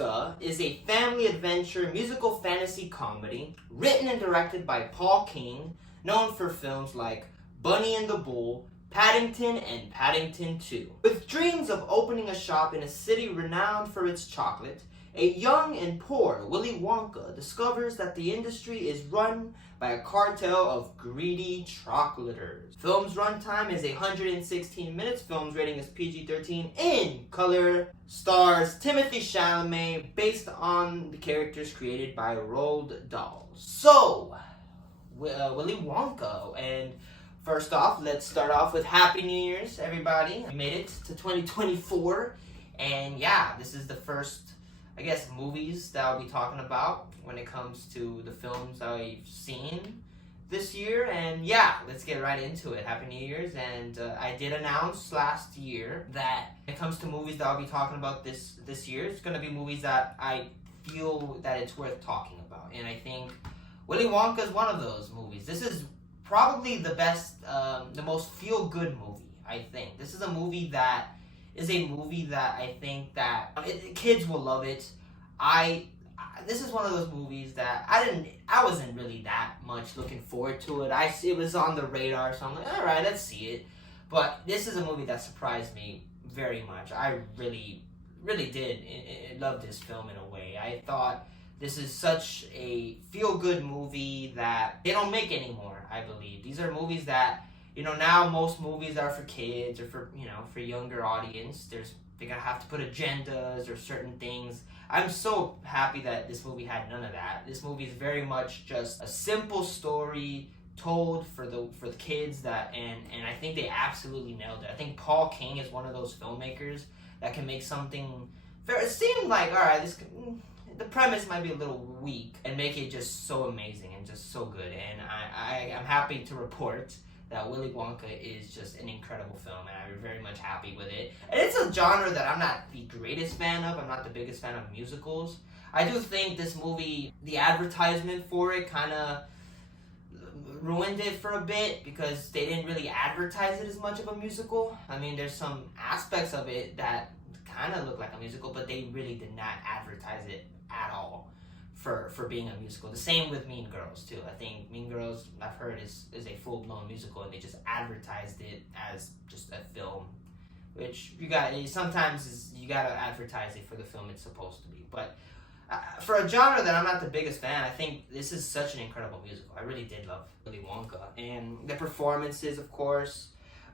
Wonka is a family adventure musical fantasy comedy written and directed by Paul King, known for films like Bunny and the Bull, Paddington, and Paddington 2. With dreams of opening a shop in a city renowned for its chocolate, a young and poor Willy Wonka discovers that the industry is run by a cartel of greedy chocolaters. Film's runtime is 116 minutes. Film's rating is PG-13 in color. Stars Timothy Chalamet based on the characters created by Roald Dahl. So, Willy Wonka. And first off, let's start off with Happy New Year's, everybody. We made it to 2024. And yeah, this is the first, I guess, movies that I'll be talking about when it comes to the films I've seen this year. And yeah, let's get right into it. Happy New Year's. And I did announce last year that when it comes to movies that I'll be talking about this year, it's going to be movies that I feel that it's worth talking about. And I think Willy Wonka is one of those movies. This is probably the best, the most feel-good movie, I think. This is a movie that I think that kids will love it. This is one of those movies that I wasn't really that much looking forward to it. It was on the radar, so I'm like, all right, let's see it. But this is a movie that surprised me very much. I really, really did love this film in a way. I thought this is such a feel-good movie that they don't make anymore, I believe. These are movies that, now most movies are for kids or for younger audience. They're going to have to put agendas or certain things. I'm so happy that this movie had none of that. This movie is very much just a simple story told for the kids and I think they absolutely nailed it. I think Paul King is one of those filmmakers that can make something seem like, all right, the premise might be a little weak and make it just so amazing and just so good. And I'm happy to report that Willy Wonka is just an incredible film, and I'm very much happy with it. And it's a genre that I'm not the greatest fan of. I'm not the biggest fan of musicals. I do think this movie, the advertisement for it kind of ruined it for a bit because they didn't really advertise it as much of a musical. I mean, there's some aspects of it that kind of look like a musical, but they really did not advertise it at all for being a musical. The same with Mean Girls too. I think Mean Girls, I've heard, is a full-blown musical, and they just advertised it as just a film, which sometimes you gotta advertise it for the film it's supposed to be. But for a genre that I'm not the biggest fan, I think this is such an incredible musical. I really did love Willy Wonka, and the performances, of course,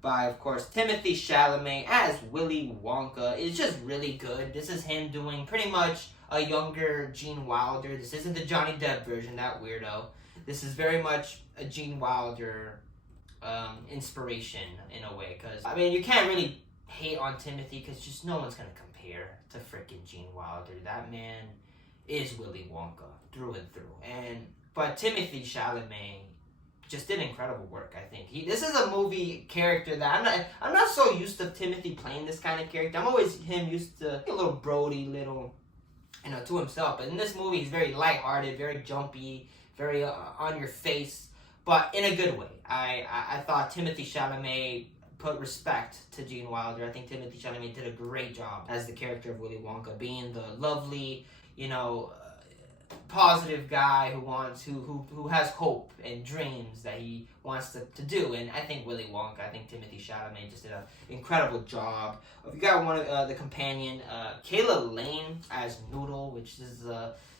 by Timothy Chalamet as Willy Wonka is just really good. This is him doing pretty much a younger Gene Wilder. This isn't the Johnny Depp version, that weirdo. This is very much a Gene Wilder inspiration in a way. Because, I mean, you can't really hate on Timothy because just no one's going to compare to freaking Gene Wilder. That man is Willy Wonka through and through. But Timothy Chalamet just did incredible work, I think. This is a movie character that I'm not so used to Timothy playing this kind of character. I'm always used to a little Brody, to himself. But in this movie, he's very lighthearted, very jumpy, very on your face, but in a good way. I thought Timothy Chalamet put respect to Gene Wilder. I think Timothy Chalamet did a great job as the character of Willy Wonka, being the lovely, positive guy who has hope and dreams that he wants to do. And I think Timothy Chalamet just did an incredible job. You got one of the companion, Kayla Lane as Noodle, which is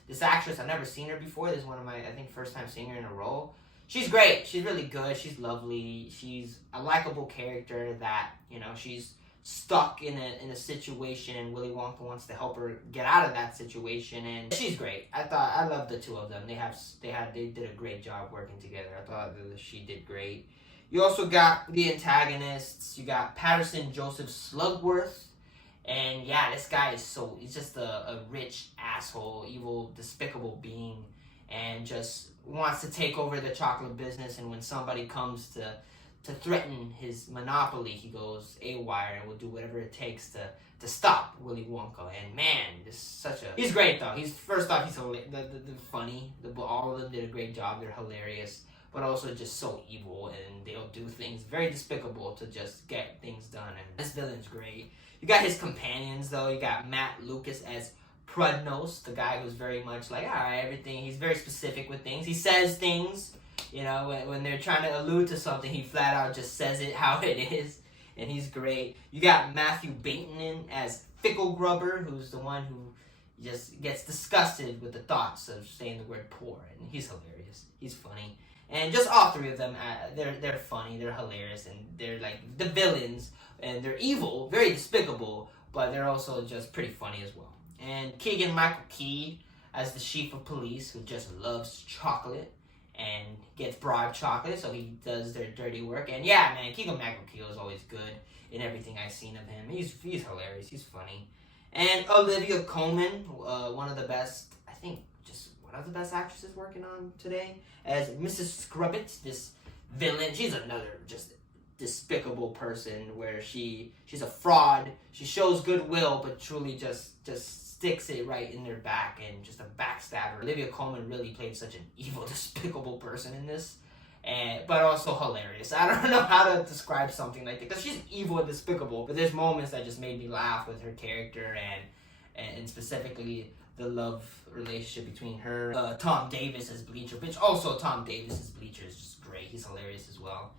this actress. I've never seen her before. This is one of my, I think, first time seeing her in a role. She's great. She's really good. She's lovely. She's a likable character that, she's stuck in a situation, and Willy Wonka wants to help her get out of that situation, and she's great. I love the two of them. They did a great job working together. I thought that she did great. You also got the antagonists. You got Patterson Joseph Slugworth, and yeah, this guy he's just a rich asshole, evil, despicable being, and just wants to take over the chocolate business. And when somebody comes to threaten his monopoly, he goes AWire and will do whatever it takes to stop Willy Wonka. And man, he's great though. He's funny. All of them did a great job. They're hilarious, but also just so evil, and they'll do things very despicable to just get things done. And this villain's great. You got his companions though. You got Matt Lucas as Prudnose, the guy who's very much like, all right, everything. He's very specific with things. He says things, you know, when they're trying to allude to something, he flat out just says it how it is, and he's great. You got Matthew Bateman as Fickle Grubber, who's the one who just gets disgusted with the thoughts of saying the word poor, and he's hilarious. He's funny. And just all three of them, they're funny, they're hilarious, and they're like the villains, and they're evil, very despicable, but they're also just pretty funny as well. And Keegan-Michael Key as the chief of police, who just loves chocolate and gets bribed chocolate, so he does their dirty work. And yeah, man, Keegan-Michael Key is always good in everything I've seen of him. He's hilarious, he's funny. And Olivia Colman, one of the best, I think, just one of the best actresses working on today, as Mrs. Scrubbit, this villain. She's another just despicable person where she's a fraud. She shows goodwill, but truly just sticks it right in their back and just a backstabber. Olivia Colman really played such an evil, despicable person in this, but also hilarious. I don't know how to describe something like that because she's evil and despicable, but there's moments that just made me laugh with her character and specifically the love relationship between her, Tom Davis as Bleacher, which also Tom Davis as Bleacher is just great. He's hilarious as well.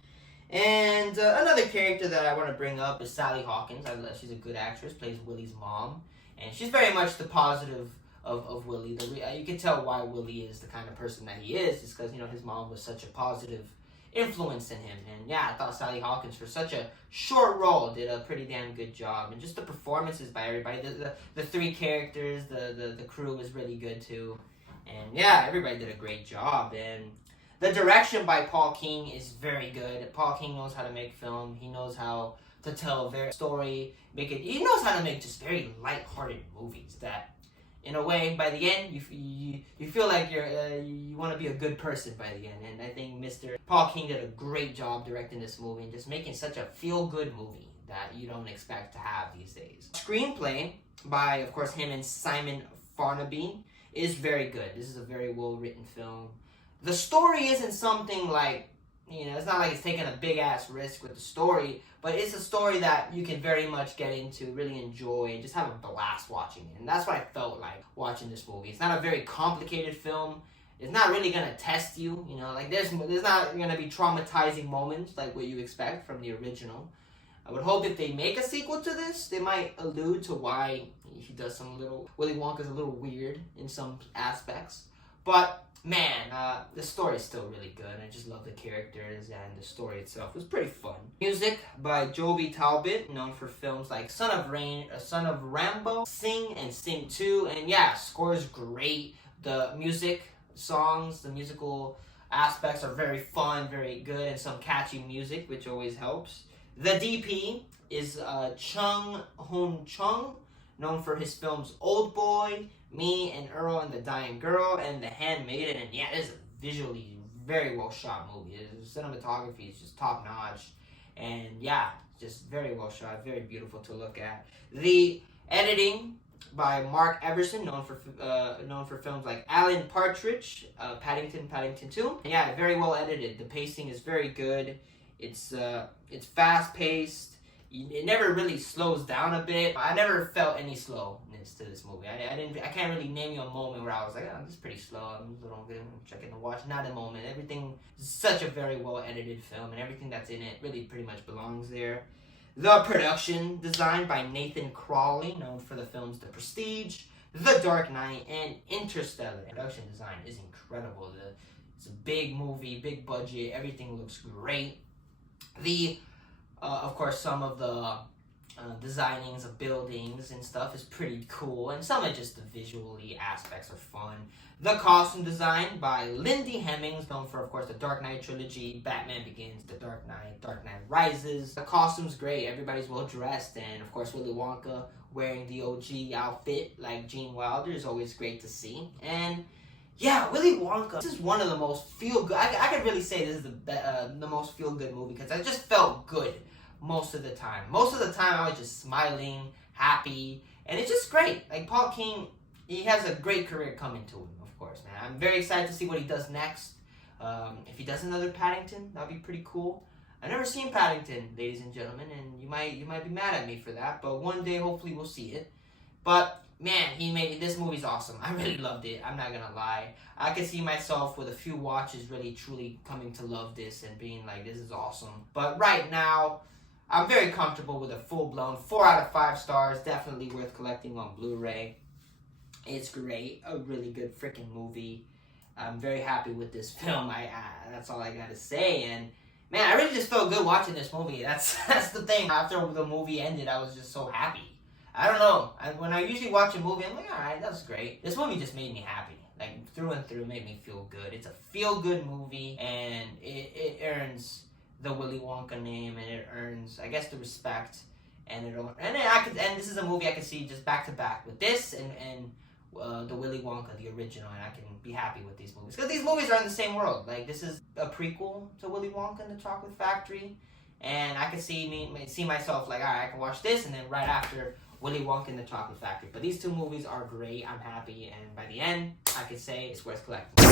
And another character that I want to bring up is Sally Hawkins. She's a good actress, plays Willie's mom, and she's very much the positive of Willie. You can tell why Willie is the kind of person that he is, just because, you know, his mom was such a positive influence in him. And yeah, I thought Sally Hawkins, for such a short role, did a pretty damn good job. And just the performances by everybody, the three characters, the crew was really good too. And yeah, everybody did a great job. And the direction by Paul King is very good. Paul King knows how to make film. He knows how to tell a very story. He knows how to make just very light-hearted movies that, in a way, by the end, you feel like you want to be a good person by the end. And I think Mr. Paul King did a great job directing this movie and just making such a feel-good movie that you don't expect to have these days. Screenplay by, of course, him and Simon Farnaby is very good. This is a very well-written film. The story isn't something like, you know, it's not like it's taking a big-ass risk with the story, but it's a story that you can very much get into, really enjoy, and just have a blast watching it. And that's what I felt like watching this movie. It's not a very complicated film. It's not really going to test you, you know, like there's not going to be traumatizing moments like what you expect from the original. I would hope if they make a sequel to this, they might allude to why he does Willy Wonka's a little weird in some aspects. But man, the story's still really good. I just love the characters, and the story itself was pretty fun. Music by Joby Talbot, known for films like Son of Rambo, Sing and Sing 2, and yeah, score's great. The songs, the musical aspects are very fun, very good, and some catchy music, which always helps. The DP is Chung Hoon Chung, known for his films Old Boy, Me and Earl and the Dying Girl, and The Handmaiden. And yeah, this is a visually very well shot movie. The cinematography is just top notch, and yeah, just very well shot, very beautiful to look at. The editing by Mark Everson, known for films like Alan Partridge, Paddington 2. And yeah, very well edited. The pacing is very good. It's fast paced. It never really slows down a bit. I never felt any slowness to this movie. I can't really name you a moment where I was like, oh, this is pretty slow. I'm a little checking the watch. Not a moment. Everything is such a very well edited film, and everything that's in it really pretty much belongs there. The production design by Nathan Crawley, known for the films The Prestige, The Dark Knight, and Interstellar. The production design is incredible. It's a big movie, big budget. Everything looks great. Of course, some of the designings of buildings and stuff is pretty cool, and some of just the visually aspects are fun. The costume design by Lindy Hemmings, known for, of course, the Dark Knight trilogy, Batman Begins, The Dark Knight Rises. The costume's great, everybody's well dressed, and of course Willy Wonka wearing the OG outfit like Gene Wilder is always great to see. And yeah, Willy Wonka, this is one of the most feel-good, I could really say this is the most feel-good movie, because I just felt good most of the time. Most of the time I was just smiling, happy, and it's just great. Like Paul King, he has a great career coming to him, of course, man. I'm very excited to see what he does next. If he does another Paddington, that'd be pretty cool. I've never seen Paddington, ladies and gentlemen, and you might be mad at me for that, but one day hopefully we'll see it. But man, this movie's awesome. I really loved it. I'm not gonna lie. I could see myself with a few watches really truly coming to love this and being like, this is awesome. But right now, I'm very comfortable with a full-blown 4 out of 5 stars. Definitely worth collecting on Blu-ray. It's great. A really good freaking movie. I'm very happy with this film. That's all I gotta say. And man, I really just felt good watching this movie. That's the thing. After the movie ended, I was just so happy. I don't know. When I usually watch a movie, I'm like, alright, that was great. This movie just made me happy. Like, through and through, made me feel good. It's a feel-good movie, and it earns the Willy Wonka name, and it earns, I guess, the respect. And this is a movie I could see just back to back with this and the Willy Wonka, the original, and I can be happy with these movies. Because these movies are in the same world. Like, this is a prequel to Willy Wonka and the Chocolate Factory. And I could see myself like, alright, I can watch this, and then right after Willy Wonka and the Chocolate Factory. But these two movies are great. I'm happy. And by the end, I could say it's worth collecting.